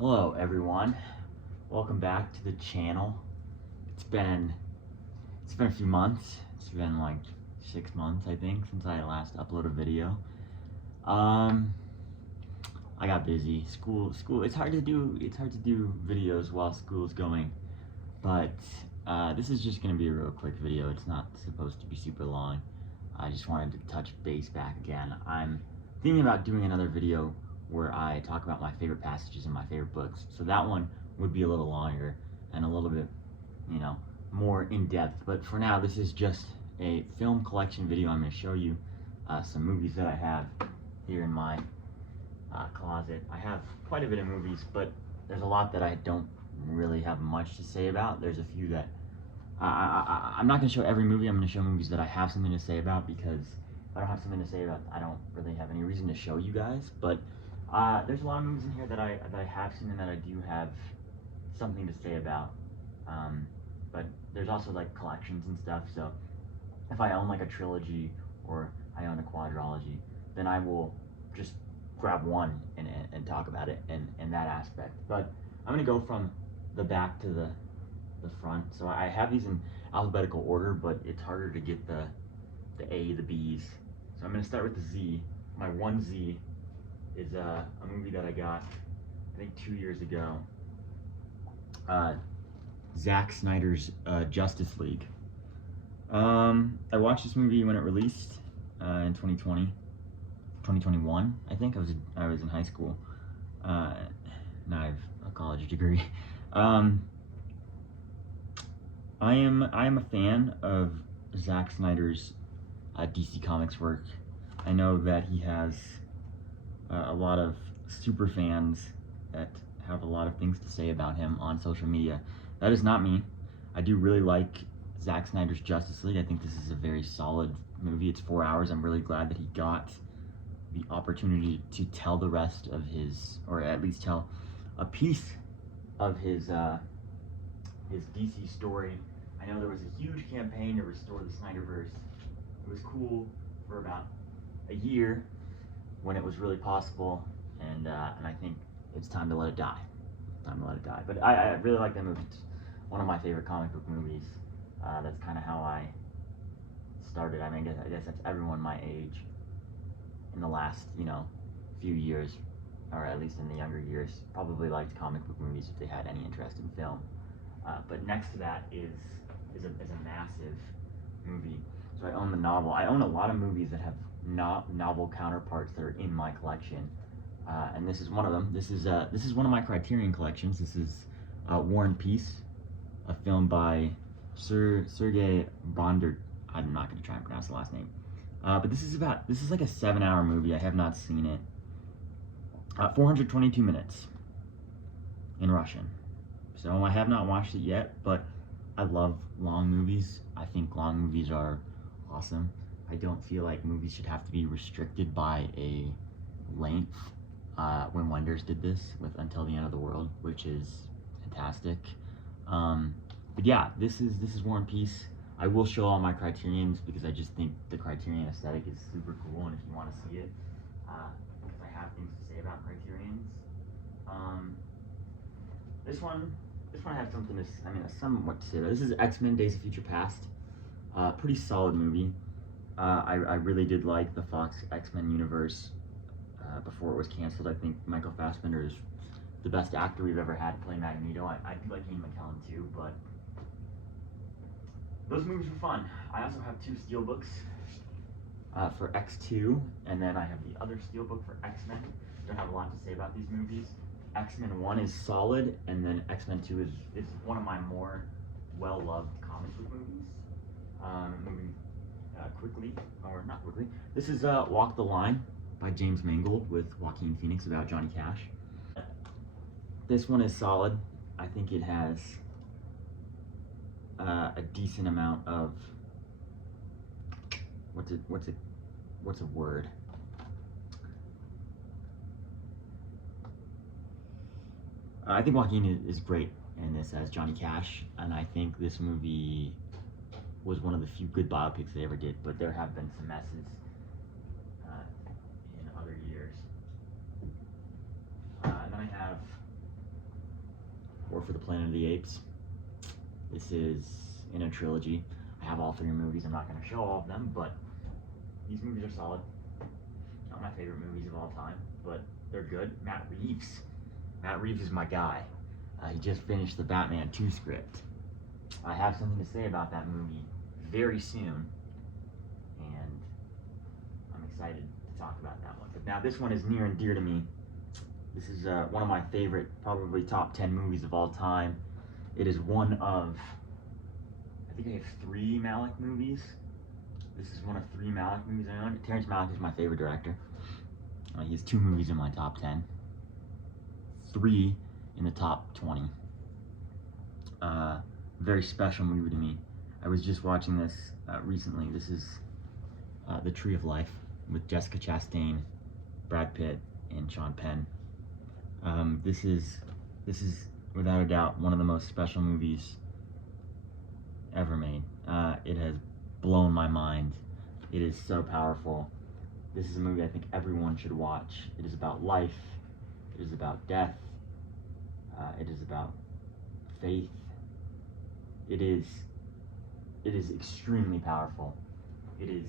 Hello everyone, welcome back to the channel. It's been a few months. It's been like 6 months I think since I last uploaded a video. I got busy. School it's hard to do videos while school's going. But this is just gonna be a real quick video. It's not supposed to be super long. I just wanted to touch base back again. I'm thinking about doing another video where I talk about my favorite passages in my favorite books. So that one would be a little longer and a little bit, more in depth. But for now, this is just a film collection video. I'm going to show you some movies that I have here in my closet. I have quite a bit of movies, but there's a lot that I don't really have much to say about. There's a few that I'm not going to show every movie. I'm going to show movies that I have something to say about, because if I don't have something to say about, I don't really have any reason to show you guys. But there's a lot of movies in here that I have seen and that I do have something to say about. But there's also like collections and stuff. So if I own like a trilogy or I own a quadrilogy, then I will just grab one and talk about it in that aspect. But I'm gonna go from the back to the front. So I have these in alphabetical order, but it's harder to get the A, the B's. So I'm gonna start with the Z. My 1Z is a movie that I got, I think 2 years ago. Zack Snyder's Justice League. I watched this movie when it released in 2021, I think. I was in high school. Now I have a college degree. I am a fan of Zack Snyder's DC Comics work. I know that he has a lot of super fans that have a lot of things to say about him on social media. That is not me. I do really like Zack Snyder's Justice League. I think this is a very solid movie. It's 4 hours. I'm really glad that he got the opportunity to tell the rest of his, or at least tell a piece of his DC story. I know there was a huge campaign to restore the Snyderverse. It was cool for about a year when it was really possible, and I think it's time to let it die. But I really like that movie. It's one of my favorite comic book movies. That's kind of how I started. I guess that's everyone my age in the last, few years, or at least in the younger years, probably liked comic book movies if they had any interest in film. But next to that is a massive movie. So I own the novel. I own a lot of movies that have novel counterparts that are in my collection, and this is one of them. This is one of my Criterion collections. This is War and Peace, a film by Sergei Bonder. I'm not going to try and pronounce the last name, but this is like a 7-hour movie. I have not seen it. 422 minutes in Russian. So I have not watched it yet, but I love long movies. I think long movies are awesome. I don't feel like movies should have to be restricted by a length. Wim Wenders did this with Until the End of the World, which is fantastic. But yeah, this is War and Peace. I will show all my Criterions because I just think the Criterion aesthetic is super cool, and if you want to see it, because I have things to say about Criterions. This one I have something to, somewhat to say about. This is X-Men: Days of Future Past. Pretty solid movie. I really did like the Fox X-Men universe before it was canceled. I think Michael Fassbender is the best actor we've ever had play Magneto. I do like Ian McKellen too, but those movies were fun. I also have 2 steelbooks for X2, and then I have the other steelbook for X-Men. Don't have a lot to say about these movies. X-Men 1 is solid, and then X-Men 2 is one of my more well-loved comic book movies. Moving quickly, or not quickly. This is Walk the Line by James Mangold with Joaquin Phoenix, about Johnny Cash. This one is solid. I think it has a decent amount of what's a word? I think Joaquin is great in this as Johnny Cash, and I think this movie was one of the few good biopics they ever did, but there have been some messes in other years. And then I have War for the Planet of the Apes. This is in a trilogy. I have all 3 movies. I'm not going to show all of them, but these movies are solid. Not my favorite movies of all time, but they're good. Matt Reeves is my guy. He just finished the Batman 2 script. I have something to say about that movie very soon, and I'm excited to talk about that one. But now this one is near and dear to me. This is one of my favorite, probably top 10 movies of all time. It is one of, I think I have 3 Malick movies. This is one of 3 Malick movies I own. Terrence Malick is my favorite director. He has 2 movies in my top 10. 3 in the top 20. Very special movie to me. I was just watching this recently. This is The Tree of Life with Jessica Chastain, Brad Pitt, and Sean Penn. This is without a doubt one of the most special movies ever made. It has blown my mind. It is so powerful. This is a movie I think everyone should watch. It is about life. It is about death. It is about faith. It is extremely powerful. It is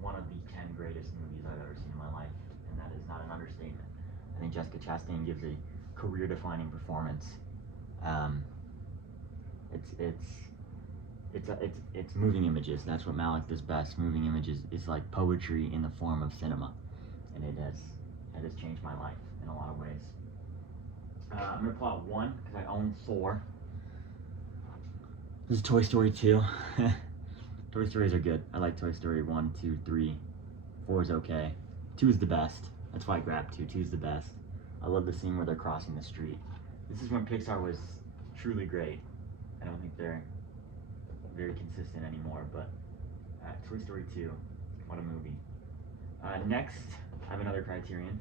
one of the 10 greatest movies I've ever seen in my life, and that is not an understatement. I think Jessica Chastain gives a career-defining performance. It's moving images. That's what Malick does best. Moving images is like poetry in the form of cinema, and it has changed my life in a lot of ways. I'm gonna pull out 1 because I own 4. This is Toy Story 2. Toy Stories are good. I like Toy Story 1, 2, 3. 4 is okay. 2 is the best. That's why I grabbed 2. 2 is the best. I love the scene where they're crossing the street. This is when Pixar was truly great. I don't think they're very consistent anymore, but Toy Story 2, what a movie. Next, I have another Criterion.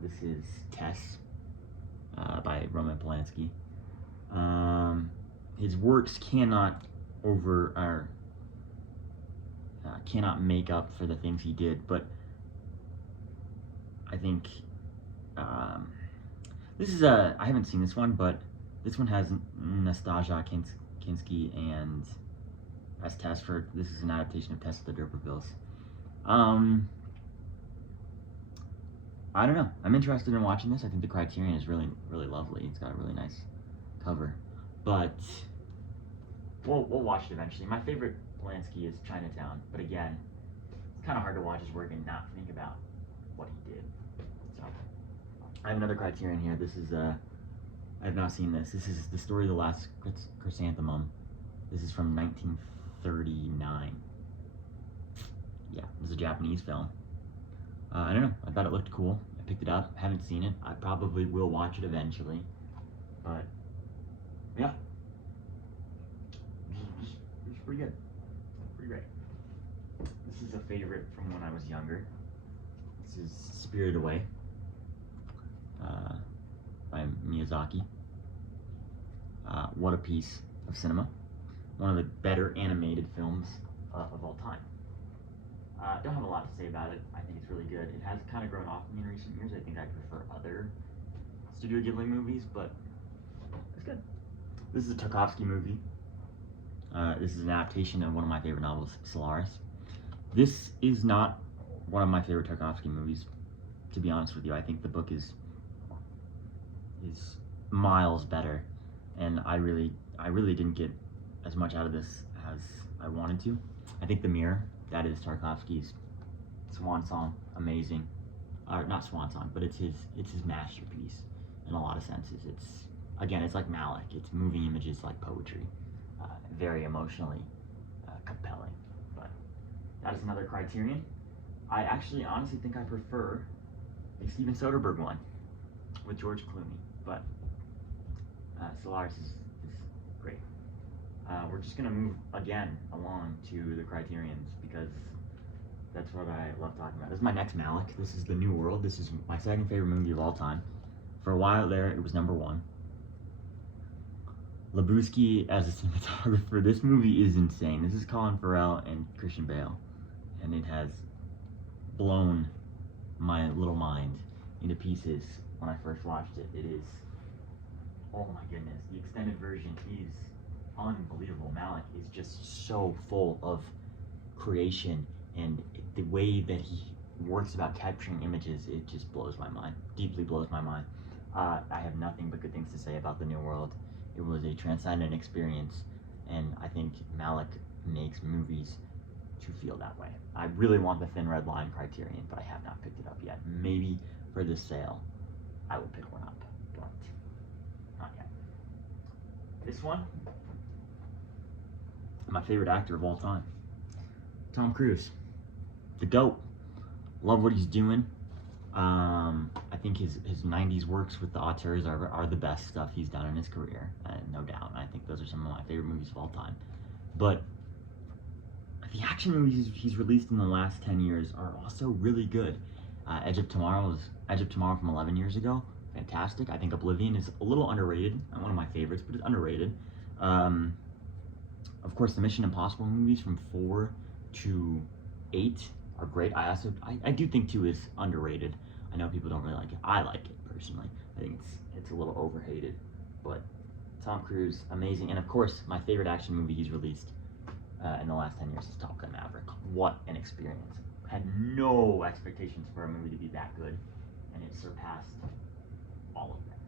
This is Tess by Roman Polanski. His works cannot make up for the things he did, but I think this is I haven't seen this one, but this one has Nastasia Kinski and as Tess. This is an adaptation of Tess of the D'Urbervilles. I don't know. I'm interested in watching this. I think the Criterion is really, really lovely. It's got a really nice cover. But we'll watch it eventually. My favorite Polanski is Chinatown, but again, it's kind of hard to watch his work and not think about what he did. So I have another Criterion here. This is I have not seen this. This is The Story of the Last Chrysanthemum. This is from 1939. Yeah, this is a Japanese film. I don't know. I thought it looked cool. I picked it up. Haven't seen it. I probably will watch it eventually. But yeah, it's pretty good. Pretty great. This is a favorite from when I was younger. This is Spirited Away by Miyazaki. What a piece of cinema. One of the better animated films of all time. Don't have a lot to say about it. I think it's really good. It has kind of grown off me in recent years. I think I prefer other Studio Ghibli movies, but it's good. This is a Tarkovsky movie. This is an adaptation of one of my favorite novels, Solaris. This is not one of my favorite Tarkovsky movies, to be honest with you. I think the book is miles better, and I really didn't get as much out of this as I wanted to. I think The Mirror, that is Tarkovsky's swan song, amazing. Not swan song, but it's his masterpiece in a lot of senses. It's like Malick. It's moving images like poetry, very emotionally compelling. But that is another Criterion. I actually honestly think I prefer the Steven Soderbergh one with George Clooney, but Solaris is great. We're just gonna move again along to the Criterions because that's what I love talking about. This is my next Malick. This is The New World. This is my second favorite movie of all time. For a while there, it was number 1. Lebowski as a cinematographer. This movie is insane. This is Colin Farrell and Christian Bale, and it has blown my little mind into pieces when I first watched it. It is oh my goodness, the extended version is unbelievable. Malick is just so full of creation, and the way that he works about capturing images, it just blows my mind, deeply blows my mind. I have nothing but good things to say about The New World. It was a transcendent experience, and I think Malick makes movies to feel that way. I really want the Thin Red Line Criterion, but I have not picked it up yet. Maybe for this sale, I will pick one up, but not yet. This one, my favorite actor of all time, Tom Cruise, the GOAT. Love what he's doing. I think his 90s works with the auteurs are the best stuff he's done in his career, no doubt. I think those are some of my favorite movies of all time. But the action movies he's released in the last 10 years are also really good. Edge of Tomorrow from 11 years ago, fantastic. I think Oblivion is a little underrated, not one of my favorites, but it's underrated. Of course, the Mission Impossible movies from 4 to 8 are great. I do think 2 is underrated. I know people don't really like it. I like it personally. I think it's a little overhated, but Tom Cruise, amazing. And of course, my favorite action movie he's released in the last 10 years is Top Gun Maverick. What an experience. Had no expectations for a movie to be that good, and it surpassed all of them.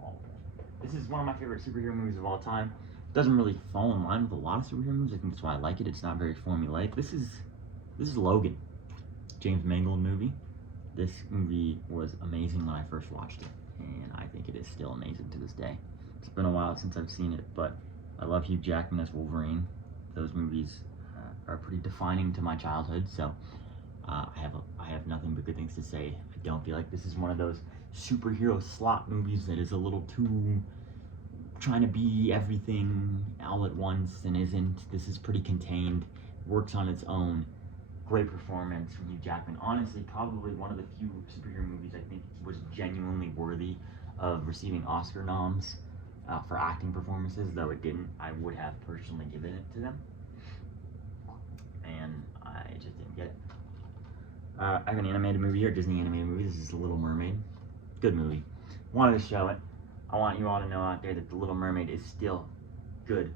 All of them. This is one of my favorite superhero movies of all time. It doesn't really fall in line with a lot of superhero movies. I think that's why I like it. It's not very formulaic. This is Logan, James Mangold movie. This movie was amazing when I first watched it, and I think it is still amazing to this day. It's been a while since I've seen it, but I love Hugh Jackman as Wolverine. Those movies are pretty defining to my childhood, so I have nothing but good things to say. I don't feel like this is one of those superhero slot movies that is a little too trying to be everything all at once and isn't. This is pretty contained, works on its own. Great performance from Hugh Jackman. Honestly, probably one of the few superhero movies I think was genuinely worthy of receiving Oscar noms for acting performances, though it didn't. I would have personally given it to them, and I just didn't get it. I have an animated movie here, Disney animated movie. This is The Little Mermaid. Good movie. Wanted to show it. I want you all to know out there that The Little Mermaid is still good,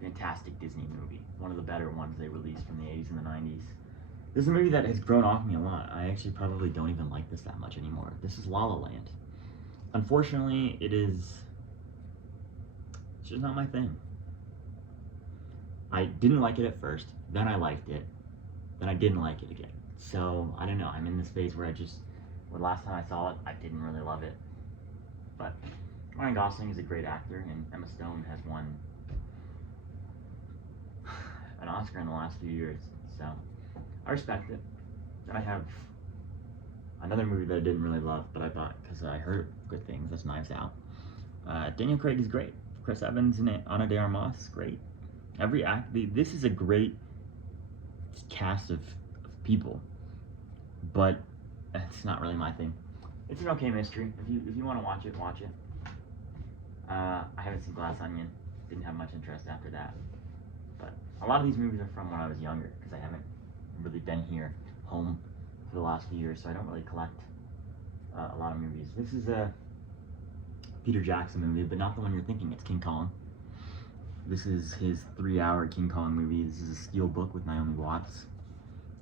fantastic Disney movie. One of the better ones they released from the 80s and the 90s. This is a movie that has grown off me a lot. I actually probably don't even like this that much anymore. This is La La Land. Unfortunately, it's just not my thing. I didn't like it at first, then I liked it, then I didn't like it again. So, I don't know, I'm in this phase where last time I saw it, I didn't really love it. But Ryan Gosling is a great actor, and Emma Stone has won an Oscar in the last few years, so I respect it. Then I have another movie that I didn't really love, but I thought, because I heard good things, that's Knives Out. Daniel Craig is great. Chris Evans and Ana de Armas, great. This is a great cast of people, but it's not really my thing. It's an okay mystery. If you want to watch it, watch it. I haven't seen Glass Onion. Didn't have much interest after that. But a lot of these movies are from when I was younger, because I haven't really been here home for the last few years, so I don't really collect a lot of movies. This is a Peter Jackson movie, but not the one you're thinking. It's King Kong. This is his 3-hour King Kong movie. This is a Steel Book with Naomi Watts.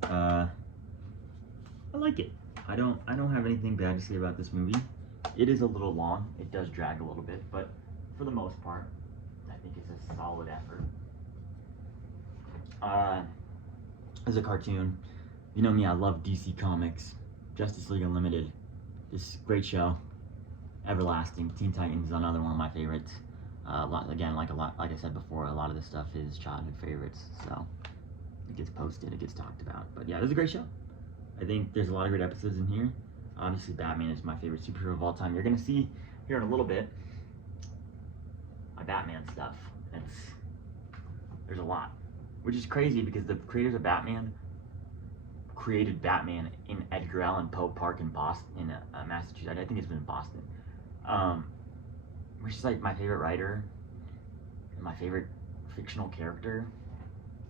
I like it. I don't have anything bad to say about this movie. It is a little long. It does drag a little bit, but for the most part, I think it's a solid effort. As a cartoon, you know me, I love DC Comics, Justice League Unlimited. This great show, everlasting. Teen Titans is another one of my favorites. Like I said before, a lot of this stuff is childhood favorites, so it gets posted, it gets talked about. But yeah, it was a great show. I think there's a lot of great episodes in here. Obviously, Batman is my favorite superhero of all time. You're gonna see here in a little bit my Batman stuff. There's a lot, which is crazy because the creators of Batman created Batman in Edgar Allan Poe Park in Boston, in Massachusetts. I think it's been in Boston, which is like my favorite writer and my favorite fictional character,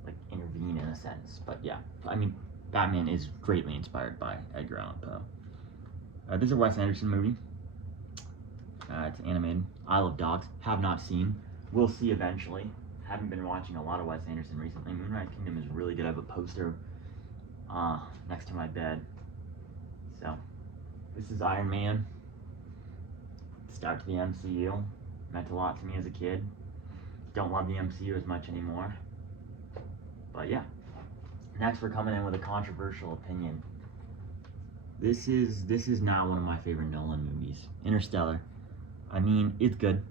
like intervene in a sense. But yeah, I mean, Batman is greatly inspired by Edgar Allan Poe. This is a Wes Anderson movie. It's animated. Isle of Dogs. Have not seen. Will see eventually. Haven't been watching a lot of Wes Anderson recently. Moonrise Kingdom is really good. I have a poster next to my bed. So, this is Iron Man. Start to the MCU. Meant a lot to me as a kid. Don't love the MCU as much anymore. But yeah. Next, we're coming in with a controversial opinion. This is not one of my favorite Nolan movies. Interstellar. I mean, it's good.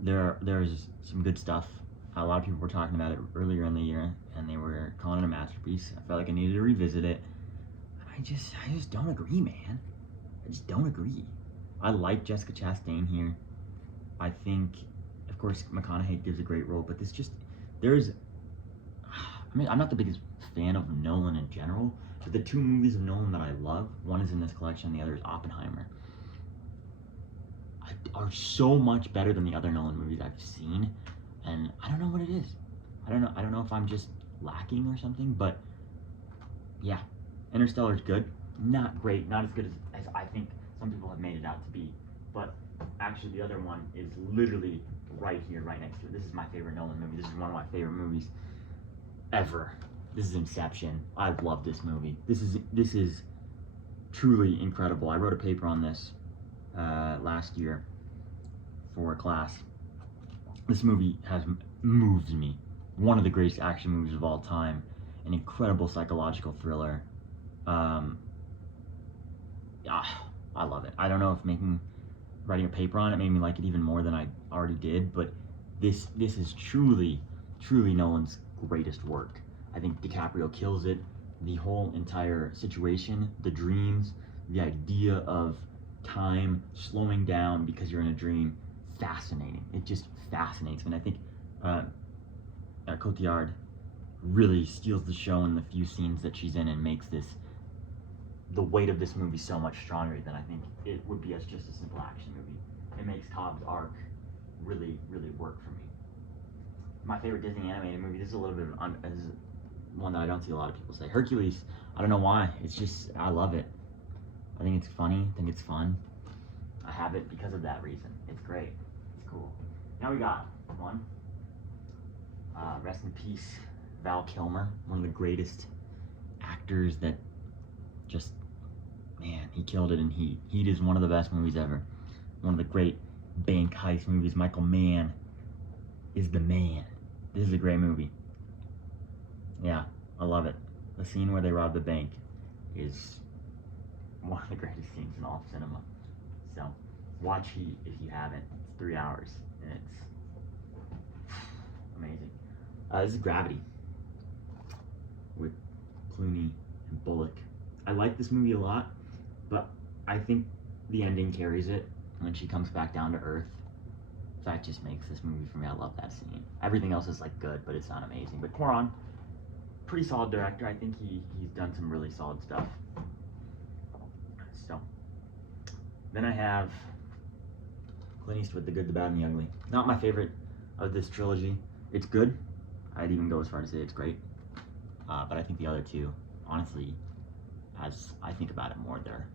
There's some good stuff. A lot of people were talking about it earlier in the year, and they were calling it a masterpiece. I felt like I needed to revisit it. I just don't agree, man. I just don't agree. I like Jessica Chastain here. I think, of course, McConaughey gives a great role, but I'm not the biggest fan of Nolan in general, but the two movies of Nolan that I love, one is in this collection, the other is Oppenheimer, are so much better than the other Nolan movies I've seen, and I don't know what it is. I don't know if I'm just lacking or something, but yeah, Interstellar is good. Not great, not as good as I think some people have made it out to be, but actually the other one is literally right here, right next to it. This is my favorite Nolan movie. This is one of my favorite movies ever. This is Inception. I love this movie. This is truly incredible. I wrote a paper on this last year for a class. This movie has moved me. One of the greatest action movies of all time. An incredible psychological thriller. I love it. I don't know if writing a paper on it made me like it even more than I already did, but this is truly Nolan's greatest work. I think DiCaprio kills it. The whole entire situation, the dreams, the idea of time slowing down because you're in a dream, fascinating. It just fascinates me. And I think Cotillard really steals the show in the few scenes that she's in and makes the weight of this movie so much stronger than I think it would be as just a simple action movie. It makes Cobb's arc really work for me. My favorite Disney animated movie, this is a little bit of this is one that I don't see a lot of people say. Hercules, I don't know why. It's just, I love it. I think it's funny. I think it's fun. I have it because of that reason. It's great. It's cool. Now we got one. Rest in peace, Val Kilmer. One of the greatest actors that just, man, he killed it in Heat. Heat is one of the best movies ever. One of the great bank heist movies. Michael Mann is the man. This is a great movie. Yeah, I love it. The scene where they rob the bank is one of the greatest scenes in all of cinema. So, watch Heat if you haven't. It's 3 hours, and it's amazing. This is Gravity with Clooney and Bullock. I like this movie a lot, but I think the ending carries it when she comes back down to Earth. That just makes this movie for me. I love that scene. Everything else is like good, but it's not amazing. But Cuarón, pretty solid director. I think he's done some really solid stuff. So then I have Clint Eastwood, The Good, the Bad, and the Ugly. Not my favorite of this trilogy. It's good. I'd even go as far to say it's great. But I think the other two, honestly, as I think about it more, they're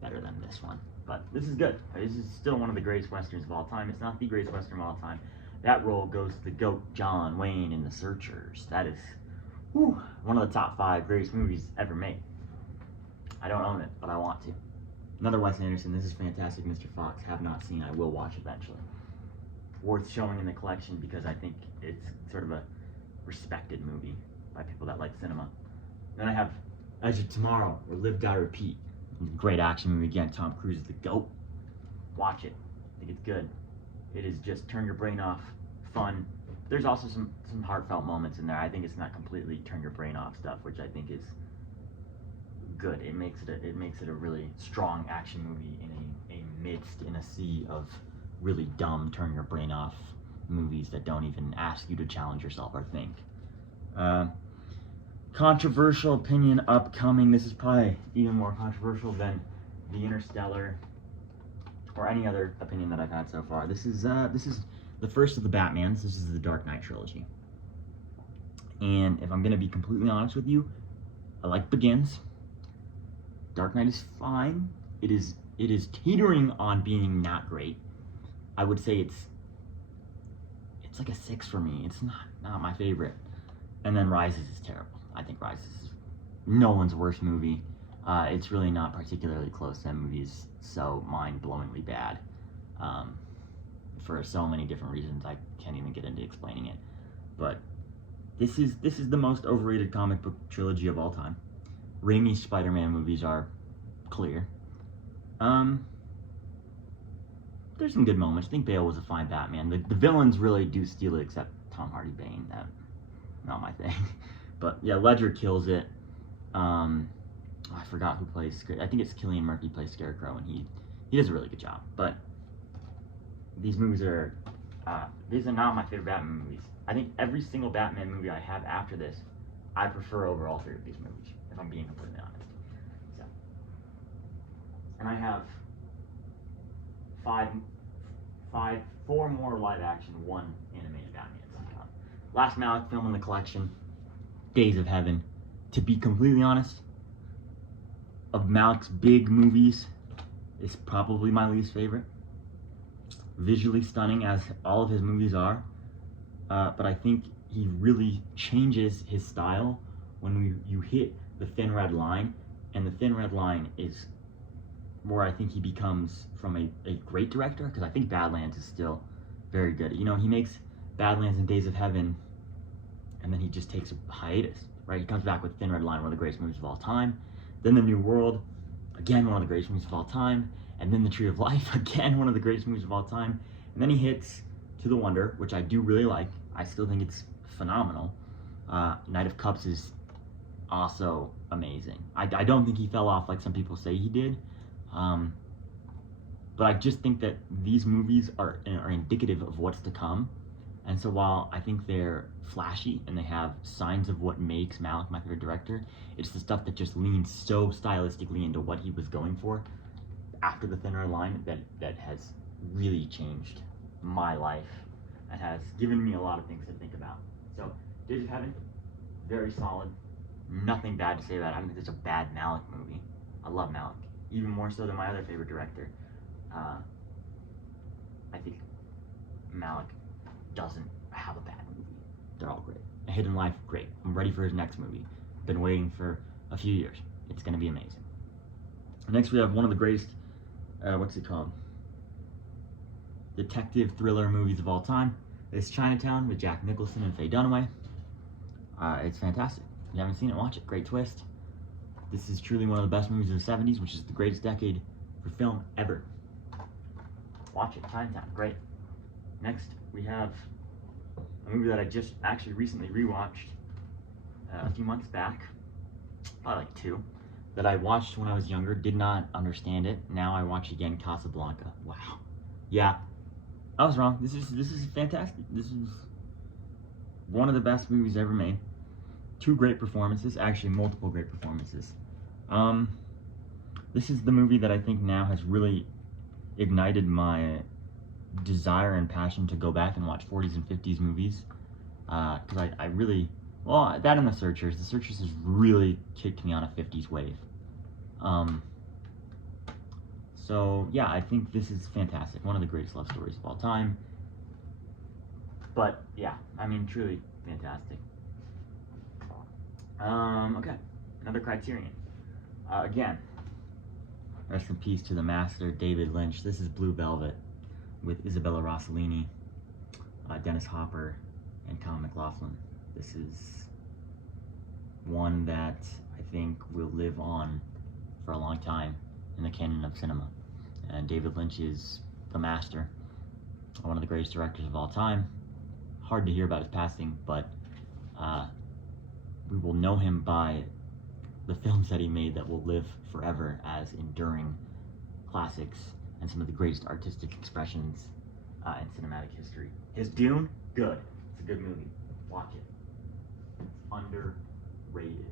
better than this one. But this is good. This is still one of the greatest westerns of all time. It's not the greatest western of all time. That role goes to the GOAT, John Wayne in The Searchers. That is one of the top 5 greatest movies ever made. I don't own it, but I want to. Another Wes Anderson. This is Fantastic Mr. Fox. Have not seen. I will watch eventually. Worth showing in the collection because I think it's sort of a respected movie by people that like cinema. Then I have Edge of Tomorrow, or Live, Die, Repeat. Great action movie again. Tom Cruise is the GOAT. Watch it. I think it's good. It is just turn your brain off, fun. There's also some heartfelt moments in there. I think it's not completely turn your brain off stuff, which I think is good. It makes it a really strong action movie in a sea of really dumb turn your brain off movies that don't even ask you to challenge yourself or think. Controversial opinion upcoming. This is probably even more controversial than the Interstellar or any other opinion that I've had so far. This is the first of the Batmans. This is the Dark Knight trilogy. And if I'm gonna be completely honest with you, I like Begins. Dark Knight is fine. It is it is teetering on being not great. I would say it's like a 6 for me. It's not my favorite. And then Rises is terrible. I think Rises is no one's worst movie. It's really not particularly close. That movie is so mind-blowingly bad, for so many different reasons. I can't even get into explaining it. But this is the most overrated comic book trilogy of all time. Raimi's Spider-Man movies are clear. There's some good moments. I think Bale was a fine Batman. The villains really do steal it, except Tom Hardy Bane. That not my thing. But yeah, Ledger kills it. I forgot who plays. I think it's Cillian Murphy plays Scarecrow, and he does a really good job. But these movies are these are not my favorite Batman movies. I think every single Batman movie I have after this, I prefer over all three of these movies, if I'm being completely honest. So, and I have four more live action, one animated Batman. Last Malick film in the collection, Days of Heaven. To be completely honest, of Malick's big movies, is probably my least favorite. Visually stunning as all of his movies are, but I think he really changes his style when you hit the thin red line, and the thin red line is where I think he becomes from a great director, because I think Badlands is still very good. You know, he makes Badlands and Days of Heaven, and then he just takes a hiatus, right? He comes back with Thin Red Line, one of the greatest movies of all time. Then The New World, again, one of the greatest movies of all time. And then The Tree of Life, again, one of the greatest movies of all time. And then he hits To the Wonder, which I do really like. I still think it's phenomenal. Knight of Cups is also amazing. I don't think he fell off like some people say he did. But I just think that these movies are indicative of what's to come. And so while I think they're flashy and they have signs of what makes Malick my favorite director, it's the stuff that just leans so stylistically into what he was going for after the Thin Red Line that has really changed my life and has given me a lot of things to think about. So, Days of Heaven, very solid. Nothing bad to say about it. I don't think it's a bad Malick movie. I love Malick, even more so than my other favorite director. I think Malick doesn't have a bad movie. They're all great. A Hidden Life, great. I'm ready for his next movie. Been waiting for a few years. It's going to be amazing. Next, we have one of the greatest, what's it called? Detective thriller movies of all time. It's Chinatown with Jack Nicholson and Faye Dunaway. It's fantastic. If you haven't seen it, watch it. Great twist. This is truly one of the best movies of the 70s, which is the greatest decade for film ever. Watch it. Chinatown, great. Next, we have a movie that I just actually recently rewatched a few months back, probably like 2, that I watched when I was younger, did not understand it. Now I watch again, Casablanca. Wow. Yeah, I was wrong. This is fantastic. This is one of the best movies ever made. 2 great performances, actually multiple great performances. This is the movie that I think now has really ignited my desire and passion to go back and watch 40s and 50s movies, because I really, well, that and The Searchers has really kicked me on a 50s wave. So yeah, I think this is fantastic, one of the greatest love stories of all time. But yeah, I mean, truly fantastic. Okay, another Criterion. Again, rest in peace to the master, David Lynch. This is Blue Velvet with Isabella Rossellini, Dennis Hopper, and Colin McLaughlin. This is one that I think will live on for a long time in the canon of cinema. And David Lynch is the master, one of the greatest directors of all time. Hard to hear about his passing, but we will know him by the films that he made that will live forever as enduring classics and some of the greatest artistic expressions in cinematic history. His Dune, good. It's a good movie. Watch it. It's underrated.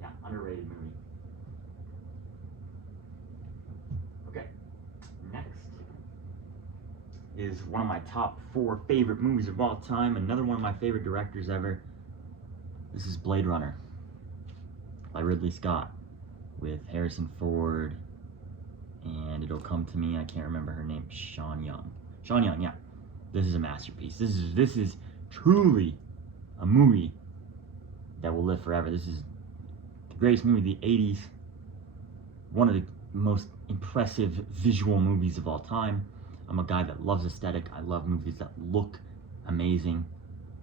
Yeah, underrated movie. Okay, next is one of my top 4 favorite movies of all time. Another one of my favorite directors ever. This is Blade Runner by Ridley Scott with Harrison Ford, and it'll come to me. I can't remember her name. Sean Young. Sean Young, yeah. This is a masterpiece. This is truly a movie that will live forever. This is the greatest movie of the 80s. One of the most impressive visual movies of all time. I'm a guy that loves aesthetic. I love movies that look amazing,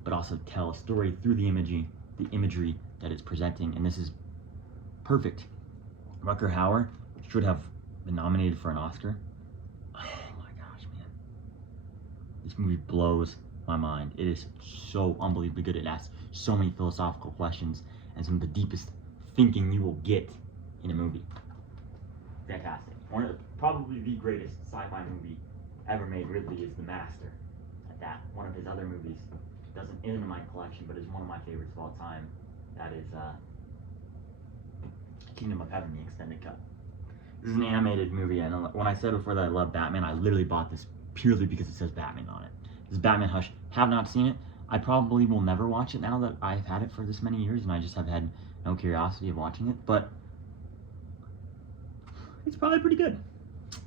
but also tell a story through the imagery that it's presenting, and this is perfect. Rutger Hauer should have been nominated for an Oscar. Oh my gosh, man. This movie blows my mind. It is so unbelievably good. It asks so many philosophical questions and some of the deepest thinking you will get in a movie. Fantastic. Probably the greatest sci-fi movie ever made. Ridley is the master at that. One of his other movies isn't in my collection, but is one of my favorites of all time. That is Kingdom of Heaven, the extended cut. This is an animated movie, and when I said before that I love Batman, I literally bought this purely because it says Batman on it. This is Batman Hush. Have not seen it. I probably will never watch it now that I've had it for this many years, and I just have had no curiosity of watching it, but it's probably pretty good.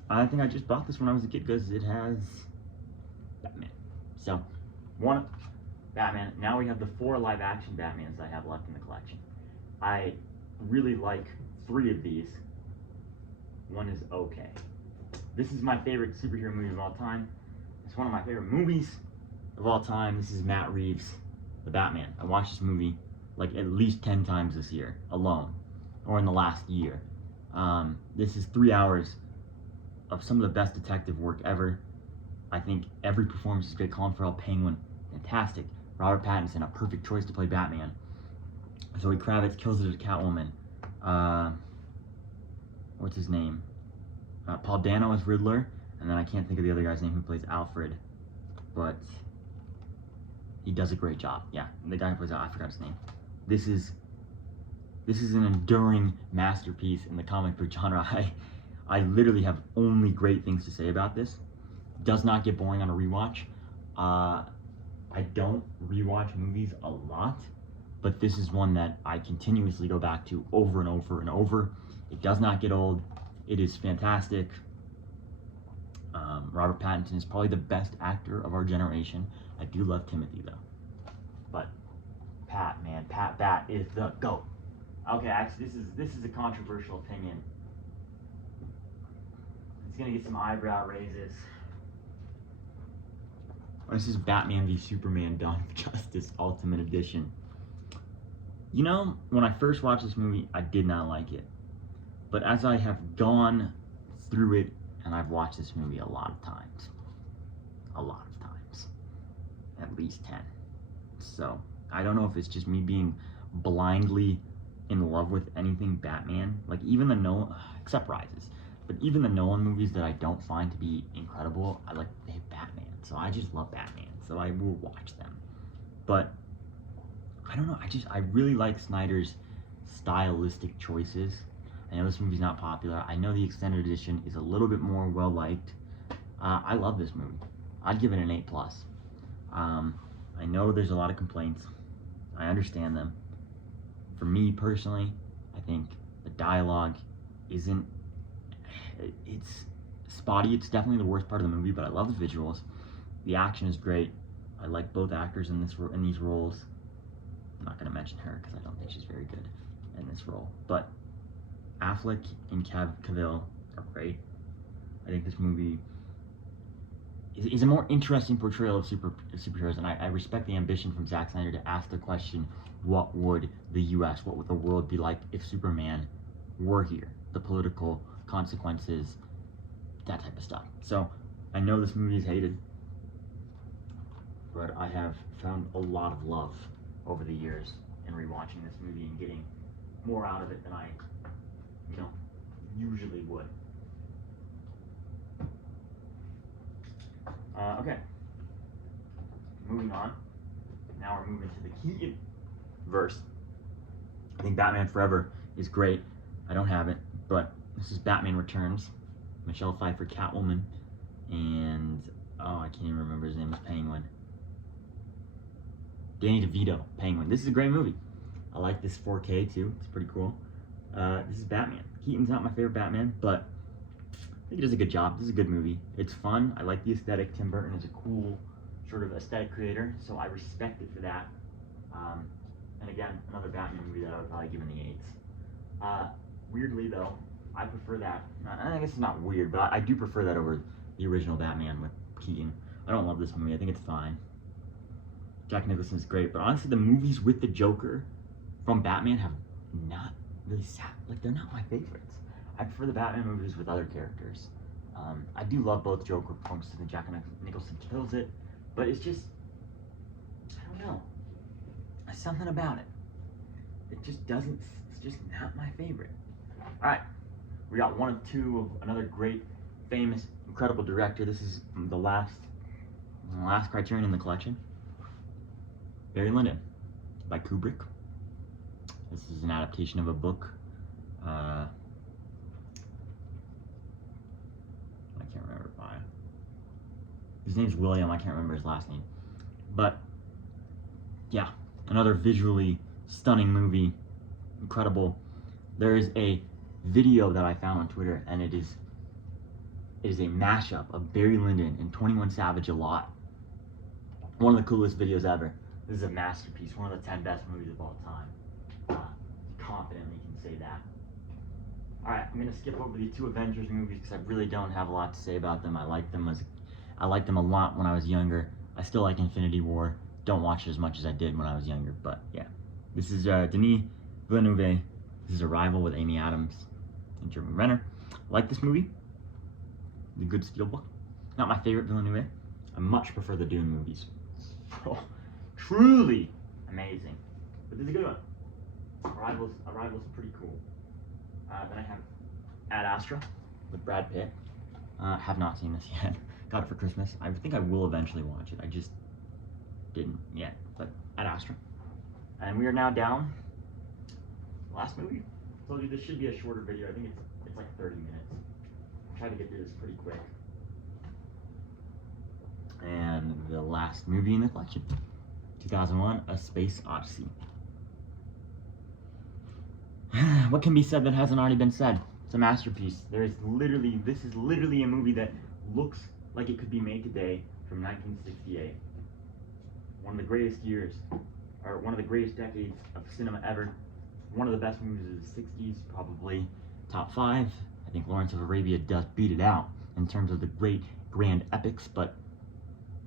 I think I just bought this when I was a kid because it has Batman. So, one Batman. Now we have the 4 live-action Batmans I have left in the collection. I really like 3 of these. One is okay. This is my favorite superhero movie of all time. It's one of my favorite movies of all time. This is Matt Reeves' The Batman. I watched this movie like at least 10 times this year alone, or in the last year. This is 3 hours of some of the best detective work ever. I think every performance is great. Colin Farrell, Penguin, fantastic. Robert Pattinson, a perfect choice to play Batman. Zoe Kravitz kills it as Catwoman. What's his name? Paul Dano as Riddler, and then I can't think of the other guy's name who plays Alfred, but he does a great job. Yeah, the guy who plays I forgot his name. This is an enduring masterpiece in the comic book genre. I literally have only great things to say about this. Does not get boring on a rewatch. I don't rewatch movies a lot, but this is one that I continuously go back to over and over and over. It does not get old. It is fantastic. Robert Pattinson is probably the best actor of our generation. I do love Timothy though, but Pat is the GOAT. Okay, actually, this is a controversial opinion. It's gonna get some eyebrow raises. This is Batman v Superman: Dawn of Justice Ultimate Edition. You know, when I first watched this movie, I did not like it. But as I have gone through it, and I've watched this movie a lot of times, at least 10. So, I don't know if it's just me being blindly in love with anything Batman, like even the Nolan, except Rises, but even the Nolan movies that I don't find to be incredible, I like, they have Batman, so I just love Batman, so I will watch them. But, I don't know, I really like Snyder's stylistic choices. I know this movie's not popular. I know the extended edition is a little bit more well-liked. I love this movie. I'd give it an 8+. I know there's a lot of complaints. I understand them. For me personally, I think the dialogue it's spotty. It's definitely the worst part of the movie, but I love the visuals. The action is great. I like both actors in these roles. I'm not going to mention her because I don't think she's very good in this role. But Affleck and Cavill are great. I think this movie is a more interesting portrayal of superheroes, and I respect the ambition from Zack Snyder to ask the question, what would the U.S., what would the world be like if Superman were here? The political consequences, that type of stuff. So, I know this movie is hated, but I have found a lot of love over the years in rewatching this movie and getting more out of it than I, usually would. Okay. Moving on. Now we're moving to the Keaton verse. I think Batman Forever is great. I don't have it, but this is Batman Returns. Michelle Pfeiffer, Catwoman, and I can't even remember his name. Is Penguin. Danny DeVito, Penguin. This is a great movie. I like this 4K too. It's pretty cool. This is Batman. Keaton's not my favorite Batman, but I think he does a good job. This is a good movie. It's fun. I like the aesthetic. Tim Burton is a cool sort of aesthetic creator, so I respect it for that. And again, another Batman movie that I would probably give in the 8s. Weirdly though, I prefer that. I guess it's not weird, but I do prefer that over the original Batman with Keaton. I don't love this movie. I think it's fine. Jack Nicholson is great, but honestly, the movies with the Joker from Batman have not really they're not my favorites. I prefer the Batman movies with other characters. I do love both Joker performances, and Jack Nicholson kills it, but it's just, I don't know. There's something about it. It just doesn't, it's just not my favorite. Alright, we got one of two of another great, famous, incredible director. This is the last Criterion in the collection. Barry Lyndon by Kubrick. This is an adaptation of a book. I can't remember why. His name's William. I can't remember his last name. But yeah, another visually stunning movie. Incredible. There is a video that I found on Twitter, and it is a mashup of Barry Lyndon and 21 Savage a lot. One of the coolest videos ever. This is a masterpiece, one of the 10 best movies of all time. Confidently can say that. Alright, I'm gonna skip over the two Avengers movies because I really don't have a lot to say about them. I liked them a lot when I was younger. I still like Infinity War. Don't watch it as much as I did when I was younger, but yeah. This is Denis Villeneuve. This is Arrival with Amy Adams and Jeremy Renner. I like this movie. The Good Steelbook. Not my favorite Villeneuve. I much prefer the Dune movies. Oh, truly amazing. But this is a good one. Arrival's pretty cool. Then I have Ad Astra with Brad Pitt. Have not seen this yet. Got it for Christmas. I think I will eventually watch it. I just didn't yet. But Ad Astra. And we are now down. Last movie. So this should be a shorter video. I think it's like 30 minutes. I'll try to get through this pretty quick. And the last movie in the collection. 2001, A Space Odyssey. What can be said that hasn't already been said? It's a masterpiece. This is literally a movie that looks like it could be made today from 1968. One of the greatest years, or one of the greatest decades of cinema ever. One of the best movies of the 60s, probably top 5. I think Lawrence of Arabia does beat it out in terms of the great grand epics, but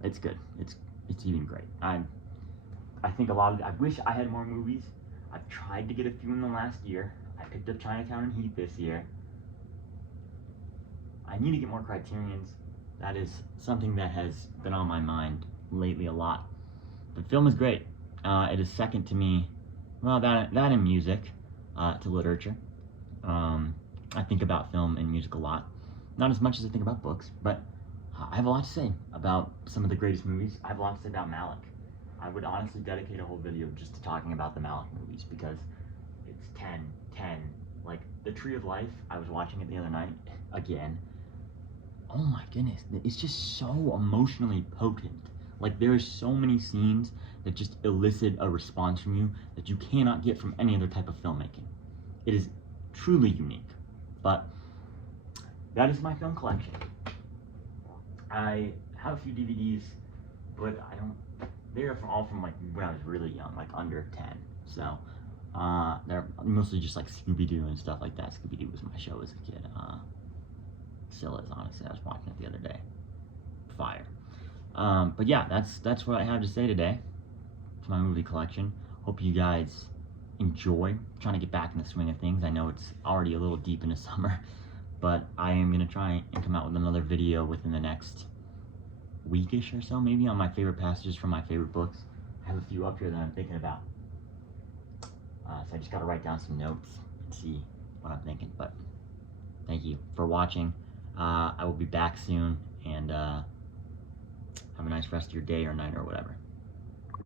it's good. It's even great. I think I wish I had more movies. I've tried to get a few in the last year. I picked up Chinatown and Heat this year. I need to get more Criterions. That is something that has been on my mind lately a lot. The film is great. It is second to me, well, that and music, to literature. I think about film and music a lot. Not as much as I think about books, but I have a lot to say about some of the greatest movies. I have a lot to say about Malick. I would honestly dedicate a whole video just to talking about the Malick movies because it's 10. Like, The Tree of Life, I was watching it the other night, again. Oh my goodness, it's just so emotionally potent. Like, there are so many scenes that just elicit a response from you that you cannot get from any other type of filmmaking. It is truly unique. But that is my film collection. I have a few DVDs, but they're all from like when I was really young, like under 10. So they're mostly just like Scooby-Doo and stuff like that. Scooby-Doo was my show as a kid. Still is, honestly. I was watching it the other day. Fire. But yeah, that's what I have to say today. It's my movie collection. Hope you guys enjoy. I'm trying to get back in the swing of things. I know it's already a little deep into summer, but I am gonna try and come out with another video within the next weekish or so, maybe, on my favorite passages from my favorite books. I have a few up here that I'm thinking about. So I just gotta write down some notes and see what I'm thinking. But thank you for watching. I will be back soon, and have a nice rest of your day or night or whatever.